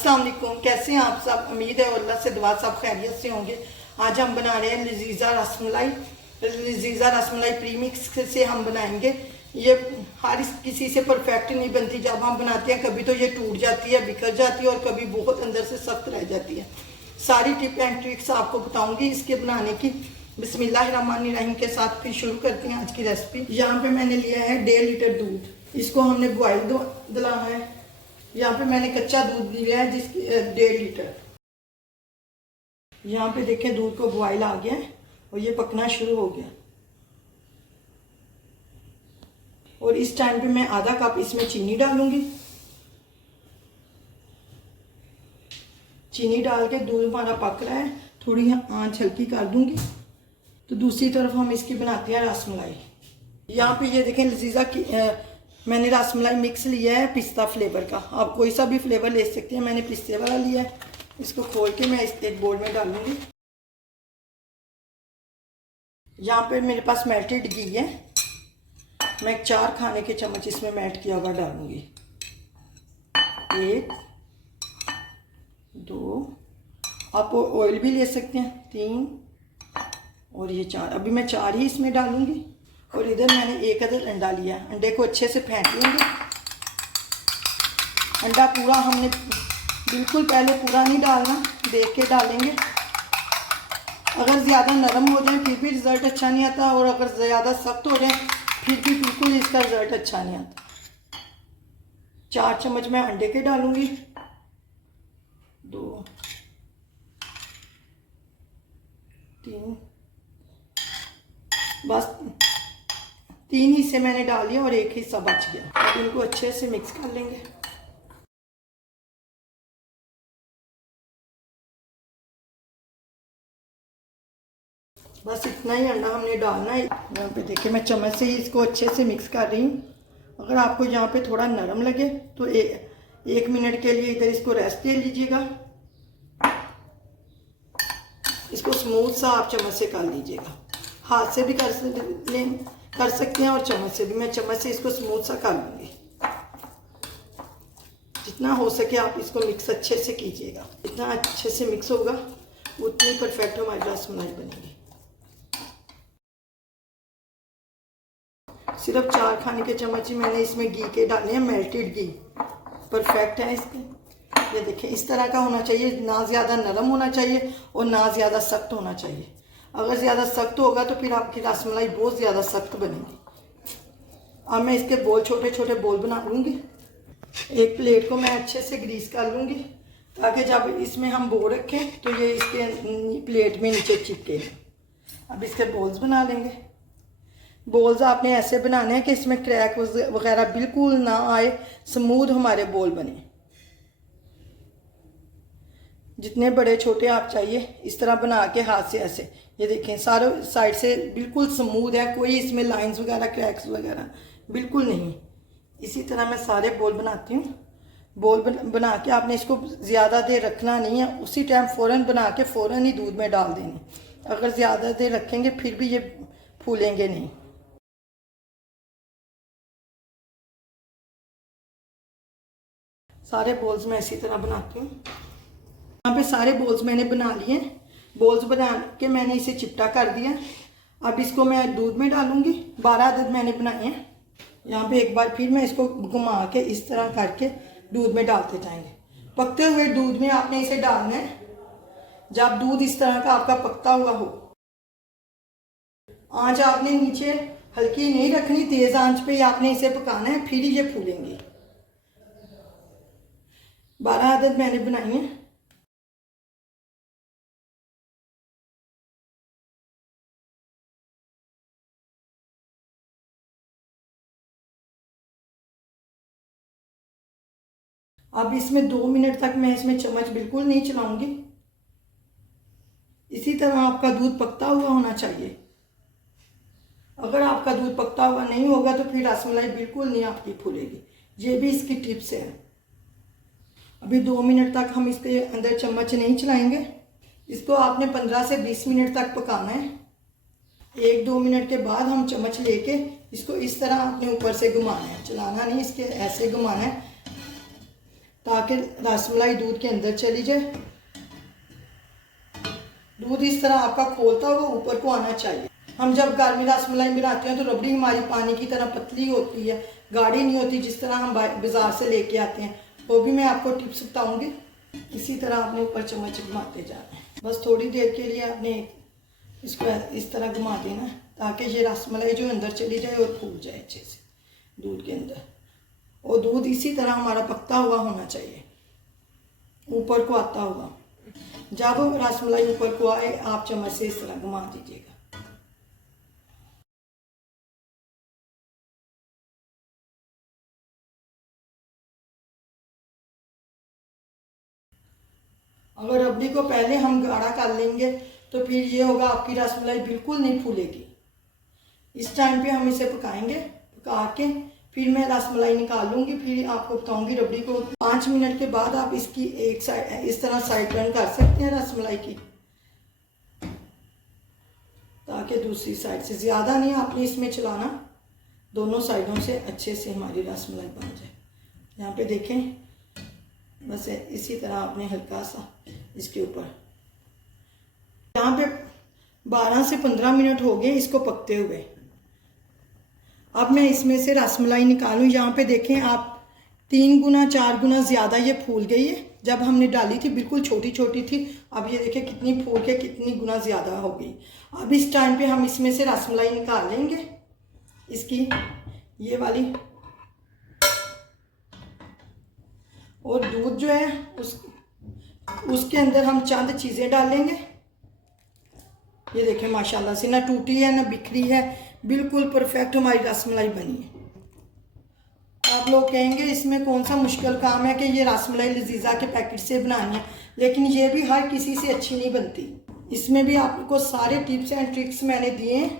अस्सलाम वालेकुम, कैसे हैं आप सब। उम्मीद है अल्लाह से दुआ सब खैरियत से होंगे। आज हम बना रहे हैं लजीज़ा रसमलाई। लजीज़ा रसमलाई प्रीमिक्स से हम बनाएंगे। ये हर किसी से परफेक्ट नहीं बनती। जब हम बनाते हैं कभी तो ये टूट जाती है, बिखर जाती है और कभी बहुत अंदर से सख्त रह जाती है। सारी टिप एंड ट्रिक्स आपको बताऊंगी इसके बनाने की। बिस्मिल्लाहिर्रहमानिर्रहीम के साथ फिर शुरू करते हैं आज की रेसिपी। यहाँ पे मैंने लिया है 1.5 लीटर दूध। इसको हमने बॉयल दिलाना है। यहाँ पे मैंने कच्चा दूध लिया है जिसकी 1.5 लीटर। यहाँ पे देखें दूध को बॉयल आ गया है और ये पकना शुरू हो गया। और इस टाइम पे मैं आधा कप इसमें चीनी डालूंगी। चीनी डाल के दूध हमारा पक रहा है, थोड़ी आंच हल्की कर दूंगी। तो दूसरी तरफ हम इसकी बनाते हैं रसमलाई। यहाँ पे ये देखें लजीज़ा की मैंने रसमलाई मिक्स लिया है पिस्ता फ्लेवर का। आप कोई सा भी फ्लेवर ले सकते हैं, मैंने पिस्ते वाला लिया है। इसको खोल के मैं इस एक बोल में डालूंगी। यहाँ पे मेरे पास मेल्टेड घी है। मैं 4 खाने के चम्मच इसमें मेल्ट किया हुआ डालूंगी। 1 2, आप ऑयल भी ले सकते हैं, 3 और ये 4। अभी मैं 4 ही इसमें डालूंगी। और इधर मैंने 1 अदद अंडा लिया। अंडे को अच्छे से फेंट लेंगे। अंडा पूरा हमने बिल्कुल पहले पूरा नहीं डालना, देख के डालेंगे। अगर ज़्यादा नरम हो जाए फिर भी रिज़ल्ट अच्छा नहीं आता, और अगर ज़्यादा सख्त हो जाए फिर भी बिल्कुल इसका रिज़ल्ट अच्छा नहीं आता। 4 चम्मच मैं अंडे के डालूंगी। 2 3, बस 3 हिस्से मैंने डाल दिया और 1 हिस्सा बच गया। अब इनको अच्छे से मिक्स कर लेंगे। बस इतना ही अंडा हमने डालना है। यहाँ पे देखिए मैं चम्मच से ही इसको अच्छे से मिक्स कर रही हूँ। अगर आपको यहाँ पे थोड़ा नरम लगे तो 1 मिनट के लिए इधर इसको रेस्ट दे लीजिएगा। इसको स्मूथ सा आप चम्मच से कर लीजिएगा। हाथ से भी कर सकते हैं और चम्मच से भी। मैं चम्मच से इसको स्मूथ सा कर लूँगी। जितना हो सके आप इसको मिक्स अच्छे से कीजिएगा। जितना अच्छे से मिक्स होगा उतनी परफेक्ट हमारी रसमलाई बनेगी। सिर्फ 4 खाने के चम्मच ही मैंने इसमें घी के डाले हैं, मेल्टेड घी। परफेक्ट है इसके। ये देखें इस तरह का होना चाहिए, ना ज़्यादा नरम होना चाहिए और ना ज़्यादा सख्त होना चाहिए। अगर ज़्यादा सख्त होगा तो फिर आपकी रसमलाई बहुत ज़्यादा सख्त बनेगी। अब मैं इसके बोल छोटे छोटे बोल बना लूँगी। एक प्लेट को मैं अच्छे से ग्रीस कर लूँगी ताकि जब इसमें हम बोल रखें तो ये इसके प्लेट में नीचे चिपके। अब इसके बोल्स बना लेंगे। बोल्स आपने ऐसे बनाने हैं कि इसमें क्रैक वगैरह बिल्कुल ना आए, स्मूथ हमारे बोल बने। जितने बड़े छोटे आप चाहिए इस तरह बना के हाथ से ऐसे, ये देखें सारे साइड से बिल्कुल स्मूथ है, कोई इसमें लाइंस वगैरह क्रैक्स वगैरह बिल्कुल नहीं। इसी तरह मैं सारे बोल बनाती हूँ। बोल बना के आपने इसको ज़्यादा देर रखना नहीं है, उसी टाइम फ़ौरन बना के फ़ौरन ही दूध में डाल देने। अगर ज़्यादा देर रखेंगे फिर भी ये फूलेंगे नहीं। सारे बोल्स मैं इसी तरह बनाती हूँ। यहाँ पे सारे बोल्स मैंने बना लिए। बोल्स बना के मैंने इसे चिपटा कर दिया। अब इसको मैं दूध में डालूंगी। 12 अदद मैंने बनाए हैं। यहाँ पे एक बार फिर मैं इसको घुमा के इस तरह करके दूध में डालते जाएंगे। पकते हुए दूध में आपने इसे डालना है जब दूध इस तरह का आपका पकता हुआ हो। आंच आपने नीचे हल्की नहीं रखनी, तेज आंच पे आपने इसे पकाना है, फिर ही ये फूलेंगे। 12 अदद मैंने बनाई हैं। अब इसमें 2 मिनट तक मैं इसमें चम्मच बिल्कुल नहीं चलाऊंगी। इसी तरह आपका दूध पकता हुआ होना चाहिए। अगर आपका दूध पकता हुआ नहीं होगा तो फिर रसमलाई बिल्कुल नहीं आपकी फूलेगी। ये भी इसकी टिप्स है। अभी 2 मिनट तक हम इसके अंदर चम्मच नहीं चलाएंगे। इसको आपने 15 से 20 मिनट तक पकाना है। 1-2 मिनट के बाद हम चम्मच लेके इसको इस तरह अपने ऊपर से घुमाना है, चलाना नहीं, इसके ऐसे घुमाना है। ताकि रसमलाई दूध के अंदर चली जाए। दूध इस तरह आपका खोलता हुआ ऊपर को आना चाहिए। हम जब घर में रसमलाई बनाते हैं तो रबड़ी हमारी पानी की तरह पतली होती है, गाढ़ी नहीं होती जिस तरह हम बाजार से लेके आते हैं। वो भी मैं आपको टिप्स बताऊंगी। इसी तरह आपने ऊपर चम्मच घुमाते जाना है। बस थोड़ी देर के लिए आपने इसको इस तरह घुमा देना ताकि ये रसमलाई जो अंदर चली जाए और फूल जाए अच्छे से दूध के अंदर। और दूध इसी तरह हमारा पकता हुआ होना चाहिए, ऊपर को आता हुआ। जब रसमलाई ऊपर को आए आप चम्मच से इस तरह घुमा दीजिएगा। अगर रबड़ी को पहले हम गाढ़ा कर लेंगे तो फिर ये होगा आपकी रसमलाई बिल्कुल नहीं फूलेगी। इस टाइम पे हम इसे पकाएंगे, पका के फिर मैं रसमलाई निकाल लूँगी, फिर आपको बताऊँगी रबड़ी को। 5 मिनट के बाद आप इसकी एक साइड इस तरह साइड टर्न कर सकते हैं रसमलाई की, ताकि दूसरी साइड से ज़्यादा नहीं आपने इसमें चलाना, दोनों साइडों से अच्छे से हमारी रसमलाई बन जाए। यहाँ पे देखें, बस इसी तरह आपने हल्का सा इसके ऊपर। यहाँ पे 12 से 15 मिनट हो गए इसको पकते हुए। अब मैं इसमें से रसमलाई निकालूँ। यहाँ पे देखें आप 3 गुना 4 गुना ज़्यादा ये फूल गई है। जब हमने डाली थी बिल्कुल छोटी छोटी थी, अब ये देखें कितनी फूल के कितनी गुना ज़्यादा हो गई। अब इस टाइम पे हम इसमें से रसमलाई निकाल लेंगे, इसकी ये वाली। और दूध जो है उसके अंदर हम चंद चीज़ें डालेंगे। ये देखें माशाल्लाह से ना टूटी है ना बिखरी है, बिल्कुल परफेक्ट हमारी रसमलाई बनी है। आप लोग कहेंगे इसमें कौन सा मुश्किल काम है कि ये रसमलाई लजीजा के पैकेट से बनानी है, लेकिन ये भी हर किसी से अच्छी नहीं बनती। इसमें भी आपको सारे टिप्स एंड ट्रिक्स मैंने दिए हैं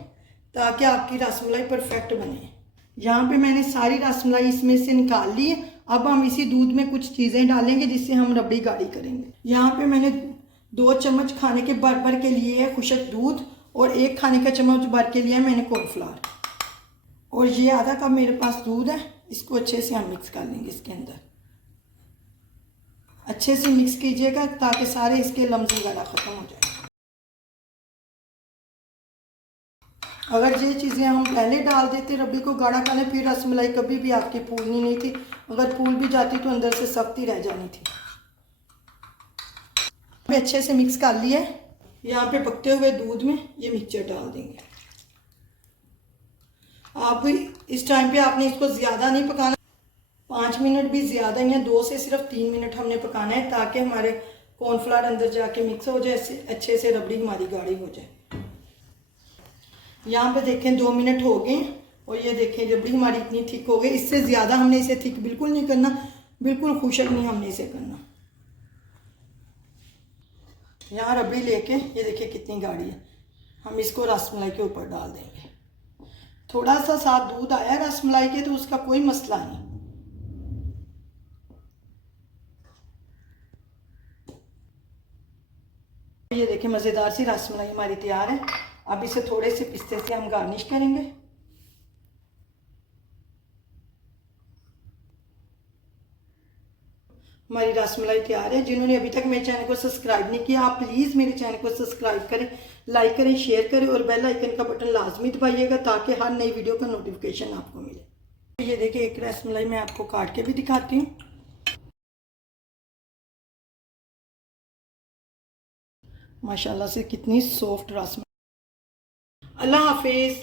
ताकि आपकी रसमलाई परफेक्ट बने। यहाँ पे मैंने सारी रसमलाई इसमें से निकाल ली है। अब हम इसी दूध में कुछ चीज़ें डालेंगे जिससे हम रबड़ी गाढ़ी करेंगे। यहाँ पे मैंने 2 चम्मच खाने के भर के लिए है खुशक दूध, और 1 खाने का चम्मच भर के लिए है मैंने कॉर्नफ्लावर। और ये आधा कप मेरे पास दूध है, इसको अच्छे से हम मिक्स कर लेंगे इसके अंदर। अच्छे से मिक्स कीजिएगा ताकि सारे इसके लम्स वगैरह ख़त्म हो जाए। अगर ये चीज़ें हम पहले डाल देते रबड़ी को गाढ़ा करने, फिर रसमलाई कभी भी आपकी फूलनी नहीं थी। अगर फूल भी जाती तो अंदर से सख्त ही रह जानी थी। अच्छे से मिक्स कर लिया। यहाँ पे पकते हुए दूध में ये मिक्सचर डाल देंगे। आप इस टाइम पे आपने इसको ज़्यादा नहीं पकाना, 5 मिनट भी ज़्यादा ही है, 2 से सिर्फ 3 मिनट हमने पकाना है ताकि हमारे कॉर्नफ्लावर अंदर जाके मिक्स हो जाए, अच्छे से रबड़ी हमारी गाढ़ी हो जाए। यहाँ पे देखें 2 मिनट हो गए और ये देखें रबड़ी हमारी इतनी थिक हो गई। इससे ज़्यादा हमने इसे थिक बिल्कुल नहीं करना, बिल्कुल खुशक नहीं हमने इसे करना। यहाँ रबड़ी लेके ये देखिए कितनी गाढ़ी है, हम इसको रसमलाई के ऊपर डाल देंगे। थोड़ा सा साथ दूध आया रसमलाई के तो उसका कोई मसला नहीं। ये देखिए मज़ेदार सी रसमलाई हमारी तैयार है। अब इसे थोड़े से पिस्ते से हम गार्निश करेंगे। हमारी रसमलाई तैयार है। जिन्होंने अभी तक मेरे चैनल को सब्सक्राइब नहीं किया, आप प्लीज़ मेरे चैनल को सब्सक्राइब करें, लाइक करें, शेयर करें और बेल आइकन का बटन लाजमी दबाइएगा ताकि हर नई वीडियो का नोटिफिकेशन आपको मिले। ये देखिए एक रसमलाई मैं आपको काट के भी दिखाती हूँ। माशाल्लाह से कितनी सॉफ्ट रसमलाई। अल्लाह हाफिज़।